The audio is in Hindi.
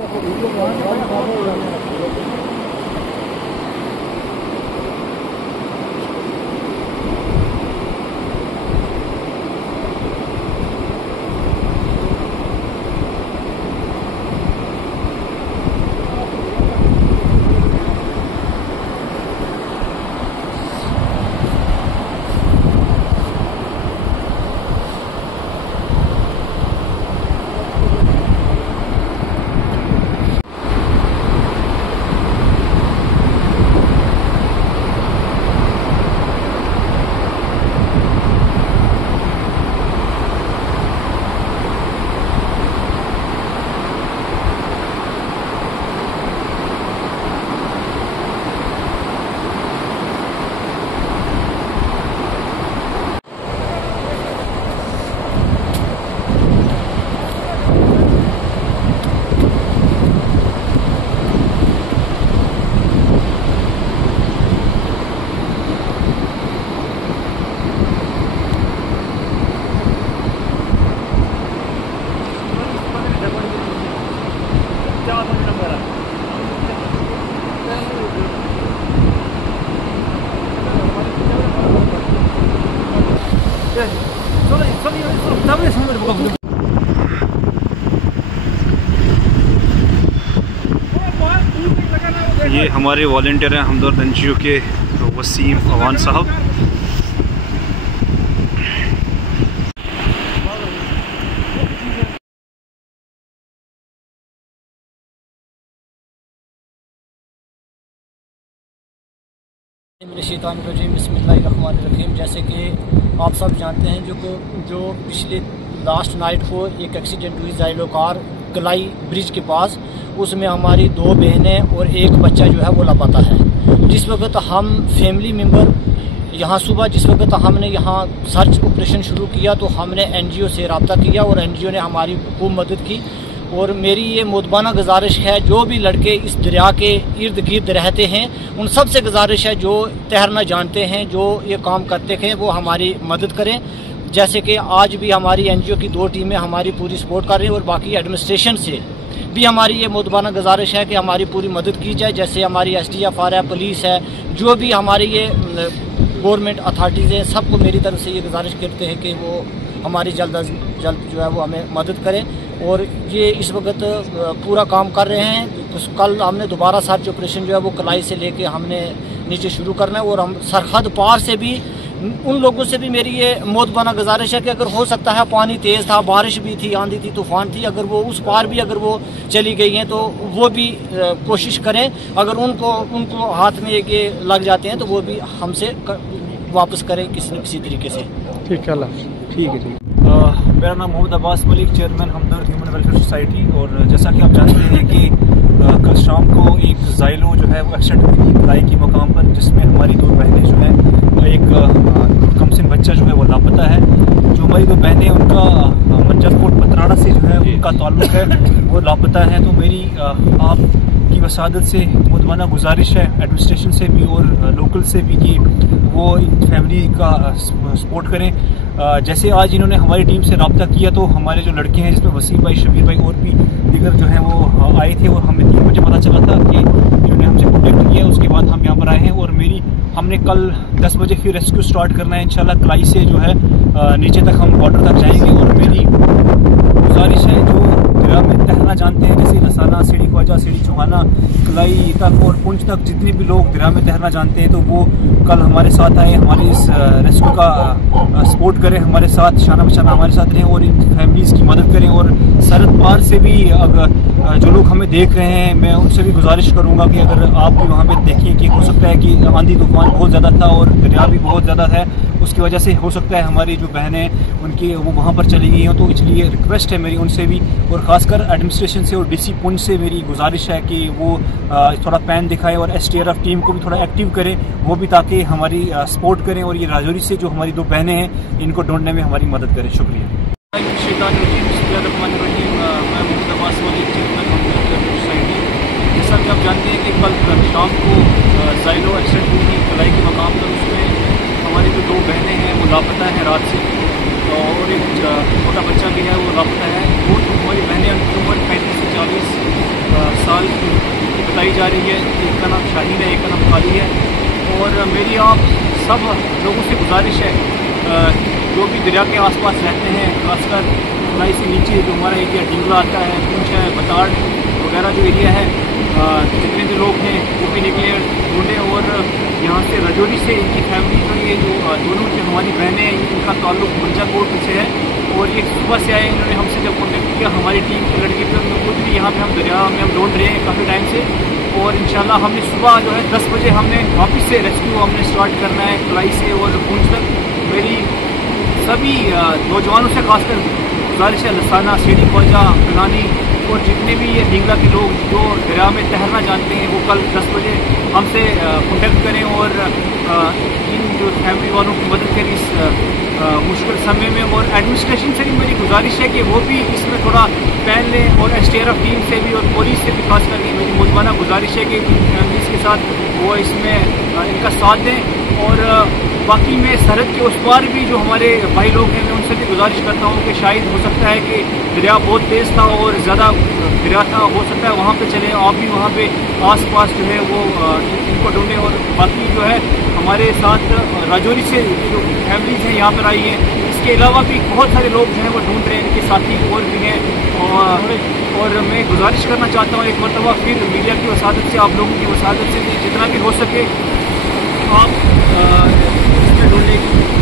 ये हमारे वॉलंटियर हैं हमदर्द NGO के वसीम अवान साहब। बिस्मिल्लाहिर्रहमानिर्रहीम। जैसे कि आप सब जानते हैं जो पिछले लास्ट नाइट को एक एक्सीडेंट हुई ज़ाइलोकार कलाई ब्रिज के पास, उसमें हमारी 2 बहनें और एक बच्चा जो है वो लापता है। जिस वक्त हम फैमिली मेम्बर यहाँ सुबह जिस वक्त हमने यहाँ सर्च ऑपरेशन शुरू किया तो हमने NGO से रब्ता किया और NGO ने हमारी खूब मदद की। और मेरी ये मुतबाना गुजारिश है, जो भी लड़के इस दरिया के इर्द गिर्द रहते हैं उन सब से गुजारिश है, जो तैरना जानते हैं, जो ये काम करते हैं, वो हमारी मदद करें। जैसे कि आज भी हमारी NGO की 2 टीमें हमारी पूरी सपोर्ट कर रही हैं और बाकी एडमिनिस्ट्रेशन से भी हमारी ये मुतबाना गुजारिश है कि हमारी पूरी मदद की जाए। जैसे हमारी STFR है, पुलिस है, जो भी हमारी ये गवर्नमेंट अथॉरिटीज़ हैं, सबको मेरी तरफ से ये गुजारिश करते हैं कि वो हमारी जल्द अज जल्द जो है वो हमें मदद करें। और ये इस वक्त पूरा काम कर रहे हैं। कल हमने दोबारा सर्च ऑपरेशन जो है वो कलाई से लेके हमने नीचे शुरू करना है। और हम सरहद पार से भी उन लोगों से भी मेरी ये मुतबाना गुजारिश है कि अगर हो सकता है, पानी तेज़ था, बारिश भी थी, आंधी थी, तूफान थी, अगर वो उस पार भी अगर वो चली गई हैं तो वो भी कोशिश करें। अगर उनको हाथ में ये लग जाते हैं तो वो भी हमसे वापस करें किसी न किसी तरीके से। ठीक है, ठीक है। मेरा नाम मोहम्मद अब्बास मलिक, चेयरमैन हमदर्द ह्यूमन वेलफेयर सोसाइटी। और जैसा कि आप जानते हैं कि कल शाम को एक ज़ाइलो जो है वो एक्सीडेंट हुई थी कलाई की मकाम पर, जिसमें हमारी 2 बहनें जो हैं, एक कमसिन बच्चा जो है वो लापता है। जो हमारी 2 बहनें उनका मंजरकोट पतराड़ा से जो है उनका ताल्लुक़ है, वो लापता है। तो मेरी आपकी वसादत से मुतमाना गुजारिश है एडमिनिस्ट्रेशन से भी और लोकल से भी कि वो इन फैमिली का सपोर्ट करें। जैसे आज इन्होंने हमारी टीम से रब्ता किया तो हमारे जो लड़के हैं, जिसमें वसीम भाई, शबीर भाई और भी दीगर जो हैं वो आए थे और हमें 3 बजे पता चला था कि इन्होंने हमसे कॉन्टेक्ट किया। उसके बाद हम यहाँ पर आए हैं और हमने कल 10 बजे फिर रेस्क्यू स्टार्ट करना है इंशाल्लाह। कलाई से जो है नीचे तक हम बॉर्डर तक जाएंगे। और मेरी गुजारिश है, जो दरिया में तैरना जानते हैं, जैसे लसाना, सीढ़ी ख्वाजा, सीढ़ी चौहाना, कलाई तक और पुंछ तक जितने भी लोग दरिया में तैरना जानते हैं, तो वो कल हमारे साथ आए, हमारे इस रेस्क्यू का सपोर्ट करें, हमारे साथ शाना बशाना हमारे साथ रहें और इन फैमिलीज़ की मदद करें। और सरहद पार से भी अगर जो लोग हमें देख रहे हैं, मैं उनसे भी गुजारिश करूँगा कि अगर आप भी वहाँ पे देखिए कि हो सकता है कि आंधी तूफान बहुत ज़्यादा था और दरिया भी बहुत ज़्यादा है, उसकी वजह से हो सकता है हमारी जो बहनें उनकी वो वहाँ पर चली गई हों। तो इसलिए रिक्वेस्ट है मेरी उनसे भी, और ख़ासकर एडमिनिस्ट्रेशन से और DC पुंछ से मेरी गुजारिश है कि वो थोड़ा पैन दिखाएं और STRF टीम को भी थोड़ा एक्टिव करें, वो भी, ताकि हमारी सपोर्ट करें और ये राजौरी से जो हमारी 2 बहनें हैं इनको ढूंढने में हमारी मदद करें। शुक्रिया। मैं मोहम्मद अब्बास मलिक, चेयरमैन हमदर्द वेलफेयर सोसाइटी। जैसा कि आप जानते हैं कि कल शाम को ज़ाइलो एक्सीडेंट हुई थी कलाई के मकाम पर, उसमें हमारी जो 2 बहनें हैं वो लापता हैं रात से, और एक छोटा बच्चा भी है वो लापता है। वो हमारी बहनें उनकी उम्र 35 से 40 फिलहाल बताई जा रही है। एक का नाम शाहीन है, एक का नाम खाली है। और मेरी आप सब लोगों से गुजारिश है, जो भी दरिया के आसपास रहते हैं, खासकर कलाई से नीचे जो हमारा एरिया डिंगला आता है, पूंछ है, बताड़ वगैरह जो एरिया है, जितने भी लोग हैं वो भी निकले ढूंढे। और यहाँ से रजौरी से इनकी फैमिली जो ये जो दोनों जो हमारी बहनें हैं, इनका ताल्लुक मंजा कोट से है। और ये सुबह से आए, इन्होंने हमसे जब कॉन्टेक्ट किया, हमारी टीम की लड़की पे उन्होंने खुद भी यहाँ पे हम दरिया में हम ढूंढ रहे हैं काफ़ी टाइम से। और इंशाल्लाह हमने सुबह जो है 10 बजे हमने वापस से रेस्क्यू हमने स्टार्ट करना है कलाई से और पूंछ तक। मेरी सभी नौजवानों से खासकर गुजारिश है, लसाना, सीढ़ी ख्वाजा, कनानी और जितने भी ये डिंगला के लोग जो दरिया में तैरना जानते हैं, वो कल 10 बजे हमसे कॉन्टेक्ट करें और इन जो फैमिली वालों की मदद करें इस मुश्किल समय में। और एडमिनिस्ट्रेशन से भी मेरी गुजारिश है कि वो भी इसमें थोड़ा पहन लें, और STRF टीम से भी और पुलिस से भी खास करके मेरी मुजमाना गुजारिश है कि इन फैमिलीज़ के साथ वो इसमें इनका साथ दें। और बाकी मैं सरहद के उस पार भी जो हमारे भाई लोग हैं, मैं उनसे भी गुजारिश करता हूँ कि शायद हो सकता है कि दरिया बहुत तेज़ था और ज़्यादा दरिया था, हो सकता है वहाँ पे चले, आप भी वहाँ पे आसपास जो है वो इनको ढूंढें। और बाकी जो है हमारे साथ राजौरी से जो फैमिलीज़ हैं यहाँ पर आई हैं, इसके अलावा भी बहुत सारे लोग जो हैं वो ढूंढ रहे हैं, इनके साथी और भी हैं। और मैं गुजारिश करना चाहता हूँ एक मरतबा फिर मीडिया की वसादत से, आप लोगों की वसादत से, जितना भी हो सके आप इसमें ढूंढने की